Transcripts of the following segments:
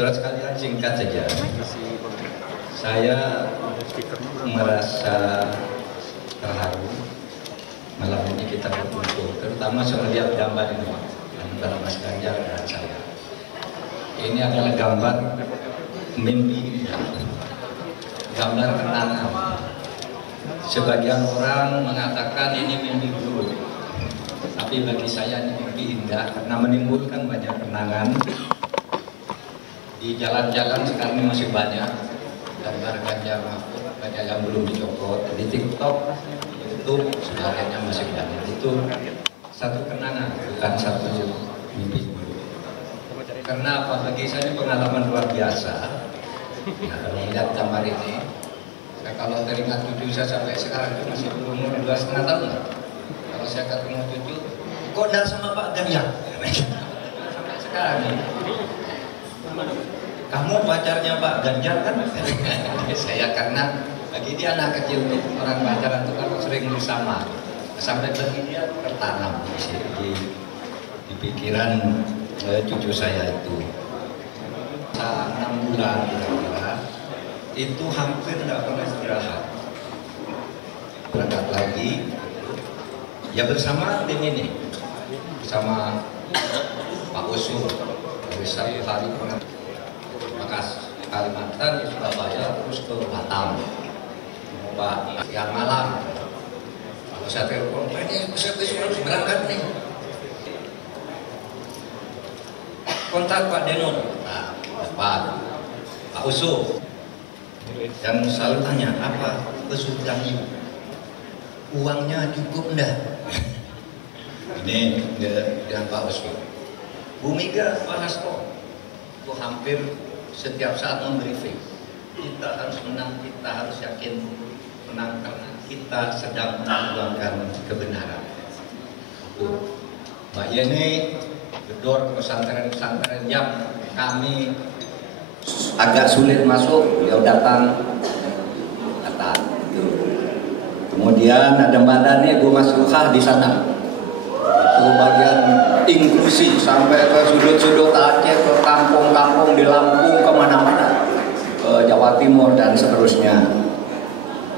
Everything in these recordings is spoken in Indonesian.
Saudara sekalian, singkat saja. Saya merasa terharu malam ini kita berkumpul, terutama saya melihat gambar ini antara Mas Ganjar dan saya. Ini adalah gambar mimpi, gambar kenangan. Sebagian orang mengatakan ini mimpi buruk, tapi bagi saya ini mimpi indah karena menimbulkan banyak kenangan. Di jalan-jalan sekarang ini masih banyak gambar Ganjar Mahfud, banyak yang belum dicopot. Di TikTok, YouTube, sebagainya masih banyak. Itu satu kenangan, bukan satu mimpi buruk. Karena apa? Bagi saya ini pengalaman luar biasa. Nah, kalau melihat gambar ini, saya kalau teringat cucu saya sampai sekarang itu masih berumur 2,5 tahun. Kalau saya ketemu cucu, kok dah sama Pak Ganjar? Sampai sekarang ini. Kamu pacarnya Pak Ganjar kan? Saya karena bagi dia anak kecil itu orang pacaran itu kalau sering bersama sampai bagi dia tertanam di pikiran cucu saya itu. Saat 6 bulan itu hampir tidak pernah istirahat. Berangkat lagi ya bersama tim ini, bersama Pak Usul dari satu hari pernah Kalimantan, ke Surabaya, terus ke Batam. Pak siang malam, kalau saya telepon, ini saya besok harus berangkat nih. Kontak Pak Denon, Pak Usu, dan selalu tanya apa kesulitan ibu, uangnya cukup enggak? Ini dengan Pak Usu. Bu Mega, Pak Hasto, itu hampir setiap saat memberikan kita harus menang, kita harus yakin menang karena kita sedang memperjuangkan kebenaran. Mbak Yeni gedor pesantren-pesantren yang kami agak sulit masuk, beliau datang. Kemudian ada Mbak Dani, Bu Mas Ruhah di sana. Itu bagian inklusi sampai ke sudut-sudut Aceh, ke kampung-kampung di Lampung, kemana-mana, ke Jawa Timur dan seterusnya.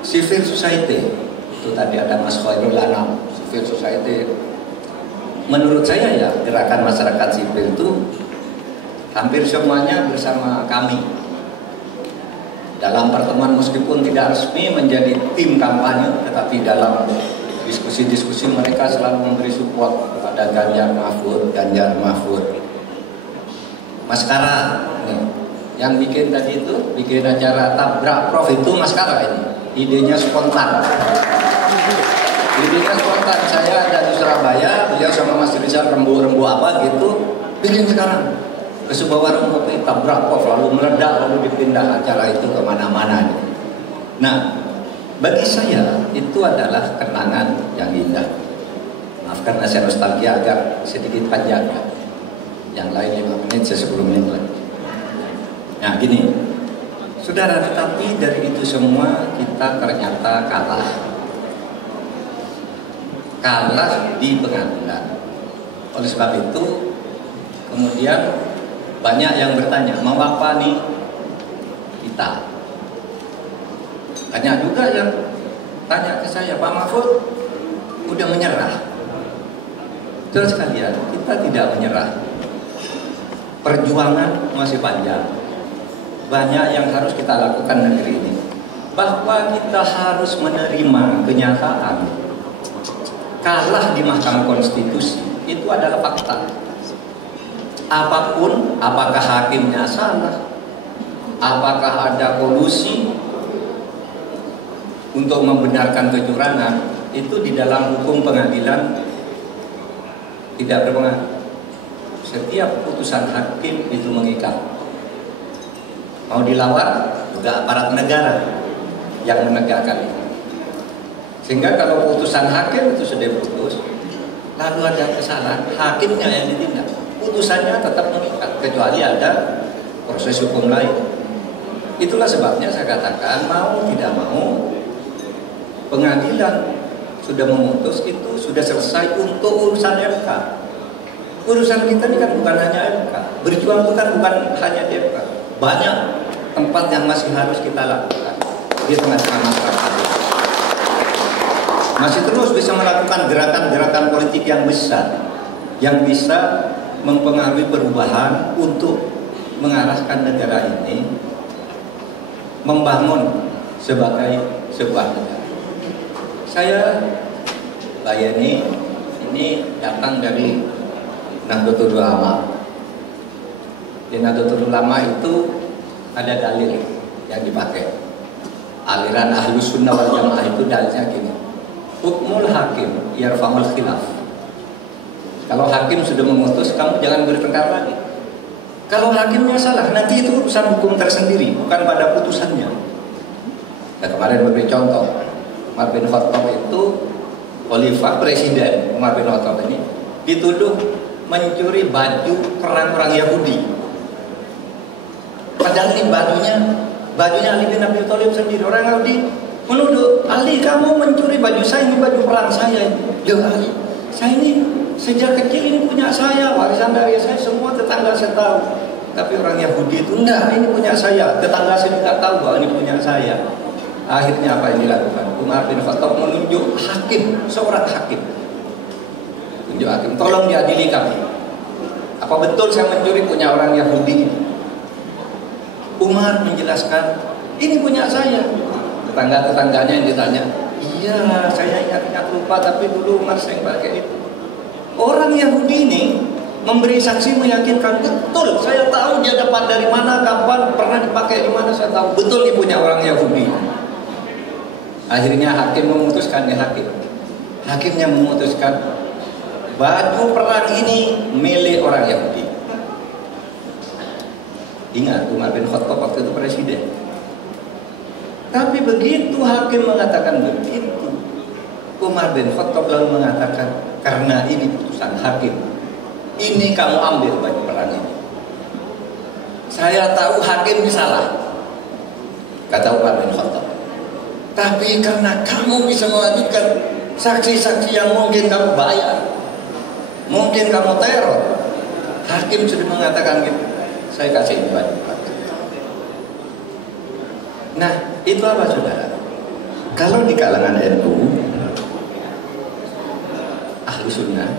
Civil society itu tadi ada Mas Khairul Anam. Civil society menurut saya ya gerakan masyarakat sipil itu hampir semuanya bersama kami dalam pertemuan, meskipun tidak resmi menjadi tim kampanye, tetapi dalam diskusi-diskusi mereka selalu memberi support kepada Ganjar Mahfud. Mas Kara nih, yang bikin tadi itu, bikin acara tabrak Prof itu Mas Kara ini. Idenya spontan. Saya ada di Surabaya, beliau sama Mas Rizal rembu-rembu apa gitu, bikin sekarang ke sebuah warung kopi tabrak Prof, lalu meledak, lalu dipindah acara itu kemana-mana. Nah, bagi saya itu adalah kenangan yang indah. Maaf karena saya nostalgia agak sedikit panjang ya. Yang lain 5 menit, saya 10 menit lagi. Nah gini, saudara, tetapi dari itu semua kita ternyata kalah di pengadilan. Oleh sebab itu kemudian banyak yang bertanya, mau apa nih kita? Banyak juga yang tanya ke saya, Pak Mahfud udah menyerah? Saudara sekalian, kita tidak menyerah. Perjuangan masih panjang. Banyak yang harus kita lakukan negeri ini. Bahwa kita harus menerima kenyataan kalah di Mahkamah Konstitusi itu adalah fakta. Apapun, apakah hakimnya salah, apakah ada kolusi untuk membenarkan kecurangan, itu di dalam hukum pengadilan tidak berpengaruh. Setiap putusan hakim itu mengikat. Mau dilawan juga aparat negara yang menegakkan. Sehingga kalau putusan hakim itu sudah putus, lalu ada kesalahan, hakimnya yang ditindak, putusannya tetap mengikat kecuali ada proses hukum lain. Itulah sebabnya saya katakan mau tidak mau pengadilan sudah memutus itu sudah selesai untuk urusan MK. Urusan kita ini kan bukan hanya MK. Berjuang itu kan bukan hanya di MK. Banyak tempat yang masih harus kita lakukan di tengah-tengah masyarakat. Masih terus bisa melakukan gerakan-gerakan politik yang besar, yang bisa mempengaruhi perubahan untuk mengarahkan negara ini membangun sebagai sebuah negara. Saya Bayani ini datang dari Nahdlatul Ulama. Di Nahdlatul Ulama itu ada dalil yang dipakai. Aliran Ahlus Sunnah wal Jamaah itu dalilnya gini. Hukmul hakim yarfa'ul khilaf. Kalau hakim sudah memutus, kamu jangan bertengkar lagi. Kalau hakimnya salah, nanti itu urusan hukum tersendiri, bukan pada putusannya. Nah, kemarin memberi contoh, Umar bin Khattab itu khalifah presiden. Umar bin Khattab ini dituduh mencuri baju perang orang Yahudi. Padahal ini bajunya Ali bin Abi Thalib sendiri. Orang Yahudi menuduh, Ali kamu mencuri baju saya, ini baju perang saya. Ya Ali, saya ini sejak kecil ini punya saya, warisan dari saya, semua tetangga saya tahu. Tapi orang Yahudi itu enggak, ini punya saya. Tetangga saya juga tahu bahwa ini punya saya. Akhirnya apa yang dilakukan? Umar bin Khattab menunjuk hakim, seorang hakim. Tunjuk hakim, tolong diadili kami. Apa betul saya mencuri punya orang Yahudi? Umar menjelaskan, ini punya saya. Tetangga-tetangganya yang ditanya, iya saya ingat-ingat lupa, tapi dulu Umar sering pakai itu. Orang Yahudi ini memberi saksi meyakinkan, betul saya tahu dia dapat dari mana, kapan, pernah dipakai di mana, saya tahu betul ini punya orang Yahudi. Akhirnya hakim memutuskan, hakimnya memutuskan baju perang ini milik orang Yahudi. Ingat, Umar bin Khattab waktu itu presiden. Tapi begitu hakim mengatakan begitu, Umar bin Khattab lalu mengatakan, karena ini putusan hakim, ini kamu ambil baju perang ini. Saya tahu hakim salah, kata Umar bin Khattab. Tapi karena kamu bisa mengajukan saksi-saksi yang mungkin kamu bayar, mungkin kamu teror, hakim sudah mengatakan gitu, saya kasih ini baju perang. Nah, itu apa saudara? Kalau di kalangan NU, Ahlu Sunnah,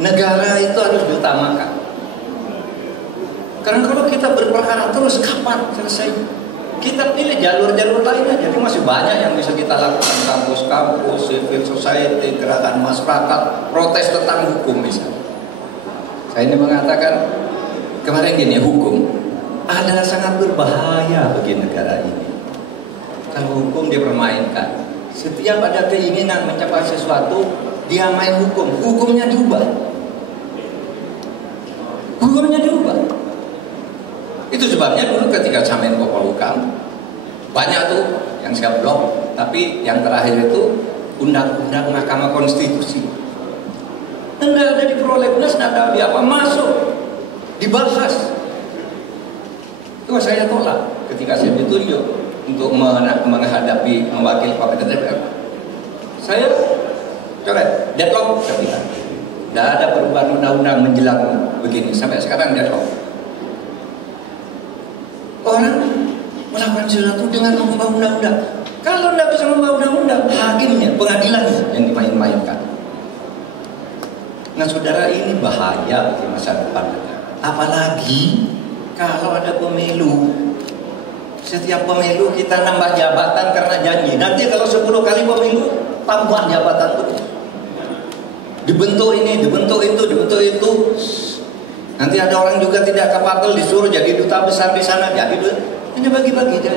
negara itu harus diutamakan. Karena kalau kita berperkara terus, kapan selesai? Kita pilih jalur-jalur lainnya. Jadi masih banyak yang bisa kita lakukan. Kampus-kampus, civil society, gerakan masyarakat, protes tentang hukum misalnya. Saya ini mengatakan kemarin gini, hukum adalah sangat berbahaya bagi negara ini. Kalau hukum dipermainkan, setiap ada keinginan mencapai sesuatu, dia main hukum, hukumnya diubah. Itu sebabnya dulu ketika Menko Polhukam banyak tuh yang saya blok, tapi yang terakhir itu undang-undang Mahkamah Konstitusi. Enggak ada di prolegnas, enggak ada di apa, masuk, dibahas. Itu saya tolak ketika saya ditunjuk untuk menghadapi mewakili Pemerintah DPR. Saya coret, deadlock, saya bilang. Tidak ada perubahan undang-undang menjelang begini, sampai sekarang deadlock. Orang melakukan sesuatu dengan mengubah undang-undang. Kalau tidak bisa mengubah undang-undang, hakimnya, pengadilan yang dimain-mainkan. Nah saudara, ini bahaya bagi masa depan. Apalagi kalau ada pemilu. Setiap pemilu kita nambah jabatan karena janji. Nanti kalau 10 kali pemilu, tambahan jabatan itu. Dibentuk ini, dibentuk itu, dibentuk itu. Nanti ada orang juga tidak kapabel disuruh jadi duta besar di sana, jadi hanya bagi-bagi aja.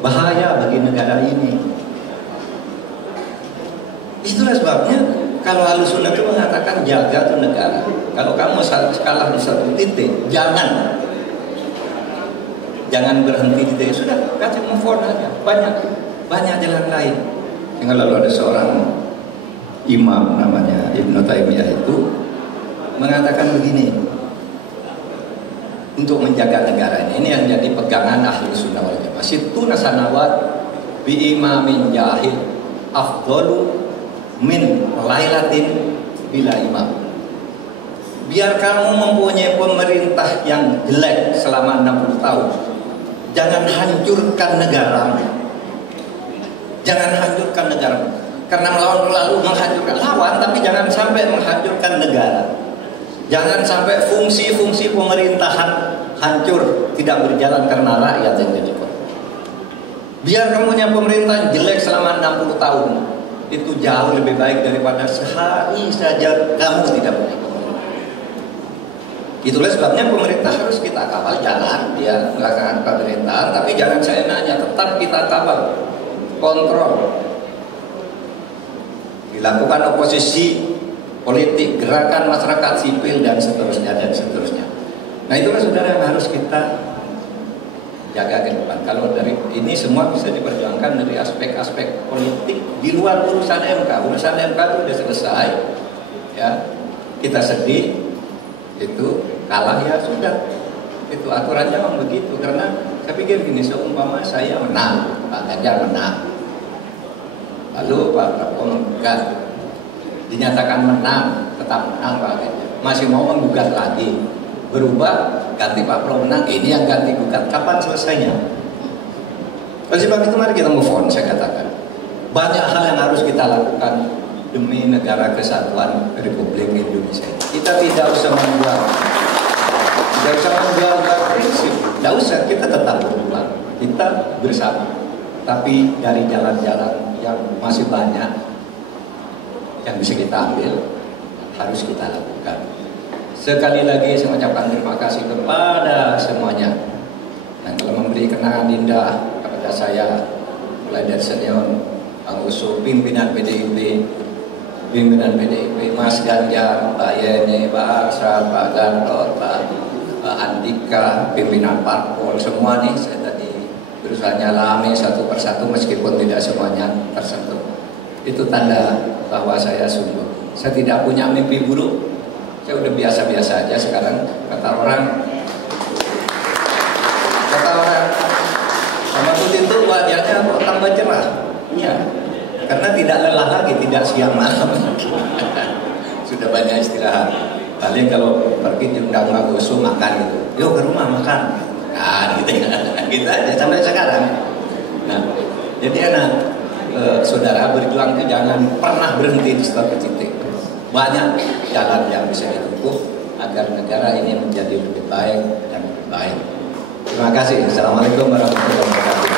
Bahaya bagi negara ini. Itulah sebabnya kalau Ahlus Sunnah itu mengatakan jaga tuh negara. Kalau kamu kalah di satu titik, jangan berhenti di titik. Sudah, kasih move on aja. Banyak jalan lain. Yang lalu ada seorang imam namanya Ibnu Taimiyah itu mengatakan begini. Untuk menjaga negara ini yang jadi pegangan Ahlus Sunnah wal Jamaah. Sittuna sanawat bi imamin jahil afdalu min lailatin bila imam. biar kamu mempunyai pemerintah yang jelek selama 60 tahun, jangan hancurkan negara. Jangan hancurkan negara. Karena melawan lalu menghancurkan lawan, tapi jangan sampai menghancurkan negara. Jangan sampai fungsi-fungsi pemerintahan hancur, tidak berjalan karena rakyat yang jadi korban. Biar kamu punya pemerintahan jelek selama 60 tahun, itu jauh lebih baik daripada sehari saja kamu tidak punya pemerintahan. Itulah sebabnya pemerintah harus kita kawal jalan, dia melakukan pemerintahan, tapi jangan seenaknya, tetap kita kawal, kontrol. Dilakukan oposisi politik, gerakan masyarakat sipil dan seterusnya dan seterusnya. Nah, itulah saudara yang harus kita jaga ke depan. Kalau dari ini semua bisa diperjuangkan dari aspek-aspek politik di luar urusan MK. Urusan MK itu sudah selesai. Ya, kita sedih, itu kalah ya sudah. Itu aturannya memang begitu. Karena saya pikir gini, seumpama saya menang, Pak Ganjar menang, lalu Pak Prabowo menggugat, dinyatakan menang, tetap menang Pak Ganjar, masih mau menggugat lagi, berubah ganti Pak Prabowo menang, ini yang ganti gugat, kapan selesainya? Oleh sebab itu mari kita move on. Saya katakan banyak hal yang harus kita lakukan demi negara kesatuan Republik Indonesia. Kita tidak usah membuat prinsip, tidak usah, kita tetap berjuang, kita bersama, tapi dari jalan-jalan yang masih banyak yang bisa kita ambil, harus kita lakukan. Sekali lagi saya ucapkan terima kasih kepada semuanya yang telah memberi kenangan indah kepada saya, mulai dari senior Bang Uso, pimpinan PDIP, Mas Ganjar, Mbak Yeni, Pak Arsyad, Pak Gatot, Pak Andika, pimpinan parpol, semua nih saya tadi berusaha nyalami satu persatu meskipun tidak semuanya tersentuh. Itu tanda bahwa saya sungguh, saya tidak punya mimpi buruk. Saya udah biasa-biasa aja sekarang. Kata orang sama Putin itu wajahnya kok tambah cerah. Iya, karena tidak lelah lagi, tidak siang malam. Sudah banyak istirahat. Paling kalau pergi diundang Bang Uso makan gitu, yuk ke rumah makan. Nah, gitu ya, gitu aja sampai sekarang. Nah, jadi saudara berjuang itu jangan pernah berhenti di suatu titik. Banyak jalan yang bisa ditempuh agar negara ini menjadi lebih baik dan lebih baik. Terima kasih. Assalamualaikum warahmatullahi wabarakatuh.